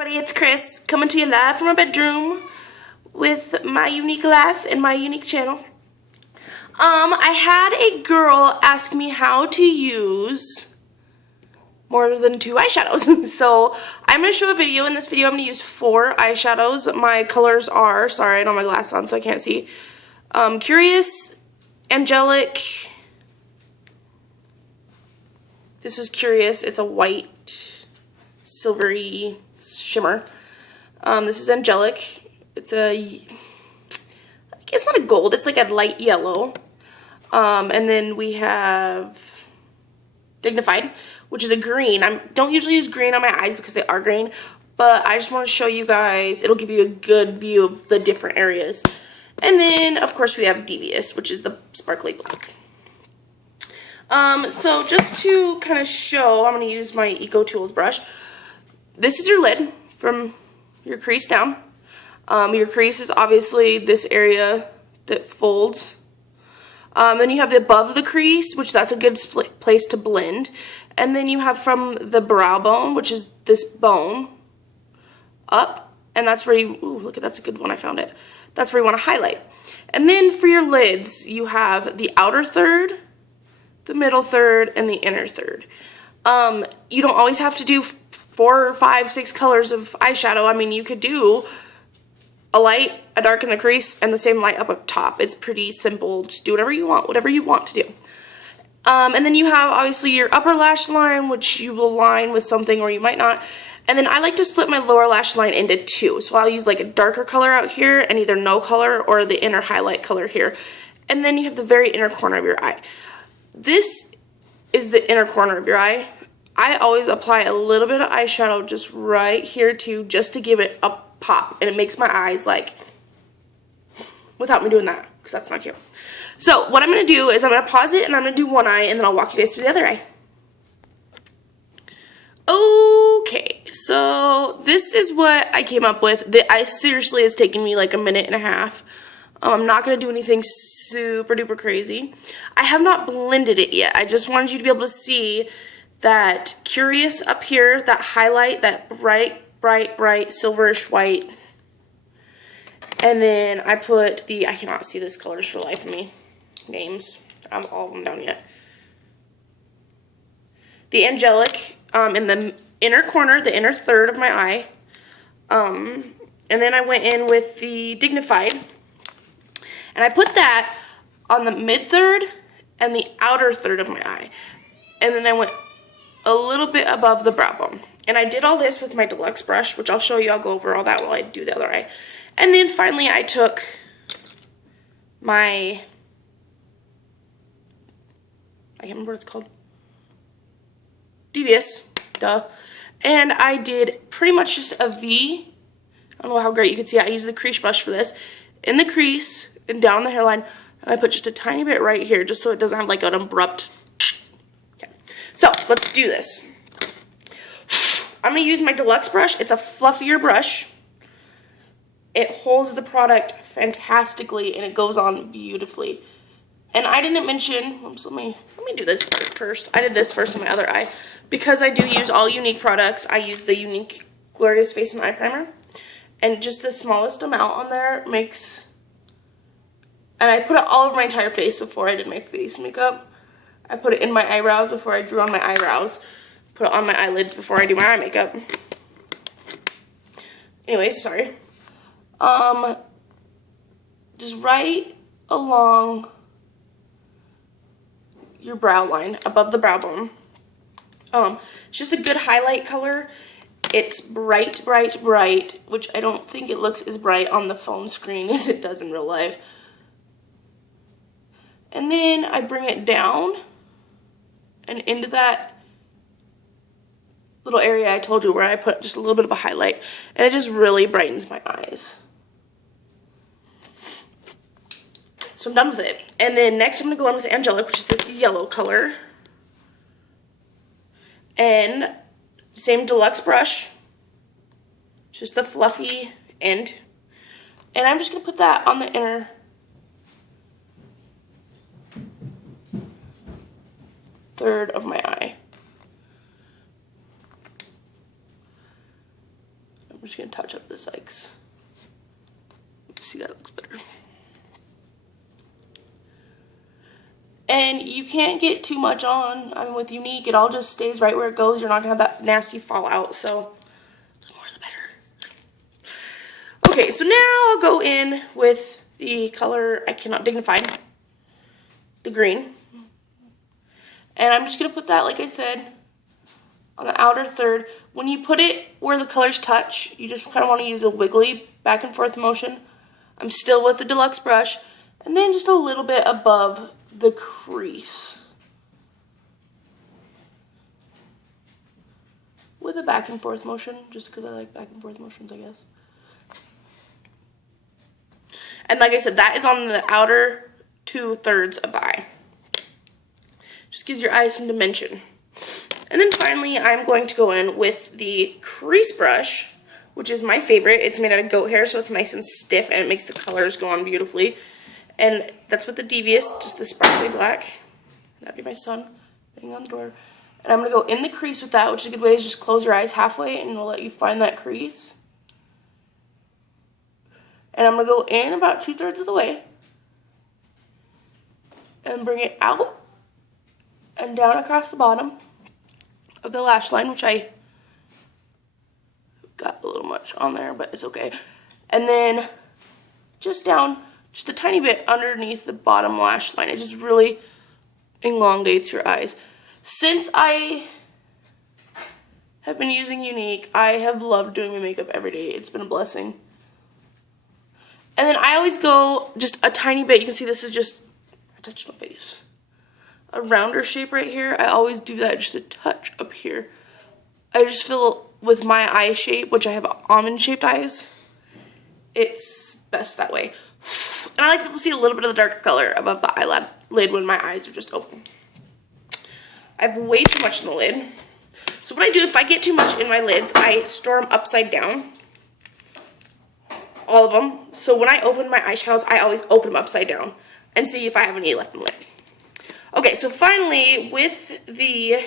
Everybody, it's Chris coming to you live from my bedroom with my unique life and my unique channel. I had a girl ask me how to use more than 2 eyeshadows. So I'm going to show a video. In this video, I'm going to use 4 eyeshadows. My colors are, sorry, I don't have my glasses on so I can't see. Curious, Angelic. This is Curious. It's a white, silvery shimmer. This is Angelic. It's not a gold, it's like a light yellow. And then we have Dignified, which is a green. I don't usually use green on my eyes because they are green, but I just want to show you guys, it'll give you a good view of the different areas. And then, of course, we have Devious, which is the sparkly black. So just to kind of show, I'm going to use my Eco Tools brush. This is your lid from your crease down. Your crease is obviously this area that folds. Then you have the above the crease, which that's a good place to blend. And then you have from the brow bone, which is this bone, up. And that's where you, ooh, look at that's a good one, I found it. That's where you want to highlight. And then for your lids, you have the outer third, the middle third, and the inner third. You don't always have to do 4, 5, 6 colors of eyeshadow. I mean, you could do a light, a dark in the crease, and the same light up top. It's pretty simple. Just do whatever you want to do. And then you have, obviously, your upper lash line, which you will line with something or you might not. And then I like to split my lower lash line into 2. So I'll use like a darker color out here and either no color or the inner highlight color here. And then you have the very inner corner of your eye. This is the inner corner of your eye. I always apply a little bit of eyeshadow just right here too, just to give it a pop. And it makes my eyes like, without me doing that, because that's not cute. So what I'm going to do is I'm going to pause it and I'm going to do one eye and then I'll walk you guys through the other eye. Okay, so this is what I came up with. The eye seriously is taking me like a minute and a half. I'm not going to do anything super duper crazy. I have not blended it yet. I just wanted you to be able to see that Curious up here, that highlight, that bright silverish white. And then I put the, I cannot see this colors for the life of me. Names. I don't have all of them down yet. The Angelic in the inner corner, the inner third of my eye. And then I went in with the Dignified. And I put that on the mid-third and the outer third of my eye. And then I went a little bit above the brow bone. And I did all this with my deluxe brush, which I'll show you. I'll go over all that while I do the other eye. And then finally I took my, I can't remember what it's called, Devious, duh. And I did pretty much just a V. I don't know how great you can see. I used the crease brush for this. In the crease and down the hairline. And I put just a tiny bit right here just so it doesn't have like an abrupt. Okay. So let's do this. I'm going to use my deluxe brush. It's a fluffier brush. It holds the product fantastically and it goes on beautifully. And I didn't mention, oops, let me do this first. I did this first on my other eye. Because I do use all Younique products, I use the Younique Glorious Face and Eye Primer. And just the smallest amount on there makes, and I put it all over my entire face before I did my face makeup. I put it in my eyebrows before I drew on my eyebrows. Put it on my eyelids before I do my eye makeup. Anyways, sorry. Just right along your brow line, above the brow bone. It's just a good highlight color. It's bright, which I don't think it looks as bright on the phone screen as it does in real life. And then I bring it down and into that little area I told you where I put just a little bit of a highlight. And it just really brightens my eyes. So I'm done with it. And then next I'm going to go on with Angelic, which is this yellow color. And same deluxe brush. Just the fluffy end. And I'm just going to put that on the inner third of my eye. I'm just going to touch up this side. See, that looks better. And you can't get too much on. I mean, with Younique, it all just stays right where it goes. You're not going to have that nasty fallout, so the more the better. Okay, so now I'll go in with the color I cannot dignify, the green. And I'm just going to put that, like I said, on the outer third. When you put it where the colors touch, you just kind of want to use a wiggly back and forth motion. I'm still with the deluxe brush. And then just a little bit above the crease. With a back and forth motion, just because I like back and forth motions, I guess. And like I said, that is on the outer 2/3 of the eye. Just gives your eye some dimension. And then finally, I'm going to go in with the crease brush, which is my favorite. It's made out of goat hair, so it's nice and stiff, and it makes the colors go on beautifully. And that's with the Devious, just the sparkly black. That'd be my son banging on the door. And I'm going to go in the crease with that, which is a good way is just close your eyes halfway, and it'll let you find that crease. And I'm going to go in about 2/3 of the way. And bring it out and down across the bottom of the lash line, which I got a little much on there, but it's okay. And then just down just a tiny bit underneath the bottom lash line. It just really elongates your eyes. Since I have been using Younique, I have loved doing my makeup every day. It's been a blessing. And then I always go just a tiny bit. You can see this is just, I touched my face. A rounder shape right here. I always do that just a touch up here. I just feel with my eye shape, which I have almond shaped eyes, it's best that way. And I like to see a little bit of the darker color above the eyelid when my eyes are just open. I have way too much in the lid. So what I do, if I get too much in my lids, I store them upside down. All of them. So when I open my eyeshadows, I always open them upside down and see if I have any left in the lid. Okay, so finally, with the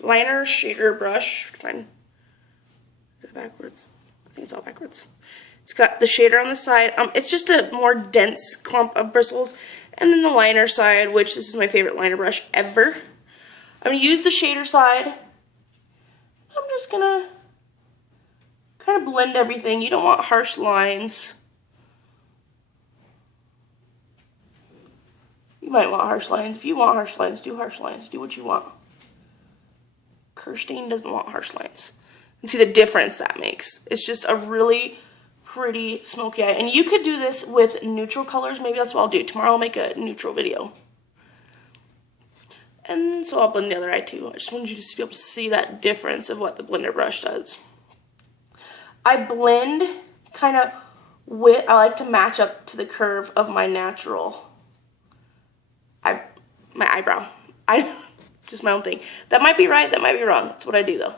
liner shader brush, is that backwards? I think it's all backwards. It's got the shader on the side. It's just a more dense clump of bristles. And then the liner side, which this is my favorite liner brush ever. I'm going to use the shader side. I'm just going to kind of blend everything. You don't want harsh lines. You might want harsh lines. If you want harsh lines, do harsh lines. Do what you want. Kirsten doesn't want harsh lines. And see the difference that makes. It's just a really pretty smoky eye. And you could do this with neutral colors. Maybe that's what I'll do. Tomorrow I'll make a neutral video. And so I'll blend the other eye too. I just wanted you to be able to see that difference of what the blender brush does. I blend kind of with, I like to match up to the curve of my natural my eyebrow. Just my own thing. That might be right, that might be wrong. That's what I do though.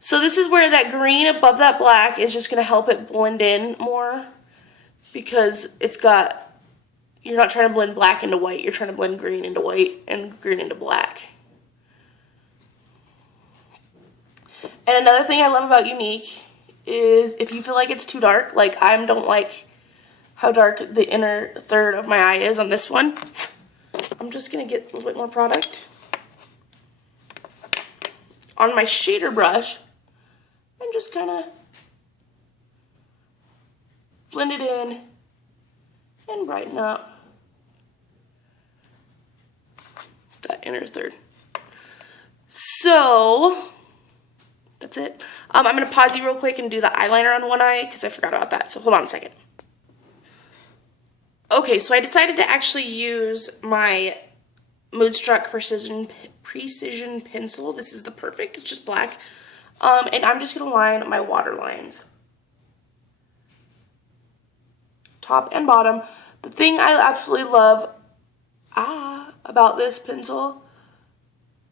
So this is where that green above that black is just going to help it blend in more, because it's got, you're not trying to blend black into white, you're trying to blend green into white and green into black. And another thing I love about Younique is if you feel like it's too dark, like I don't like how dark the inner third of my eye is on this one, I'm just going to get a little bit more product on my shader brush and just kind of blend it in and brighten up that inner third. So that's it. I'm going to pause you real quick and do the eyeliner on one eye because I forgot about that. So hold on a second. Okay, so I decided to actually use my Moodstruck Precision Pencil. This is the Perfect. It's just black. And I'm just going to line my water lines. Top and bottom. The thing I absolutely love about this pencil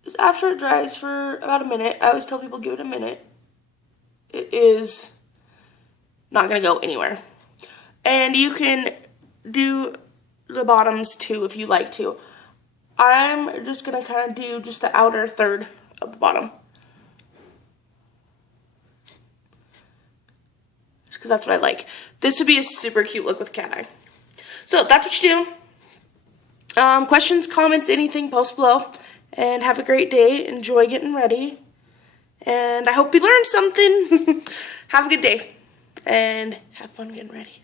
is after it dries for about a minute, I always tell people give it a minute. It is not going to go anywhere. And you can do the bottoms too if you like to. I'm just going to kind of do just the outer third of the bottom. because that's what I like. This would be a super cute look with cat eye. So that's what you do. Questions, comments, anything, post below. And have a great day. Enjoy getting ready. And I hope you learned something. Have a good day. And have fun getting ready.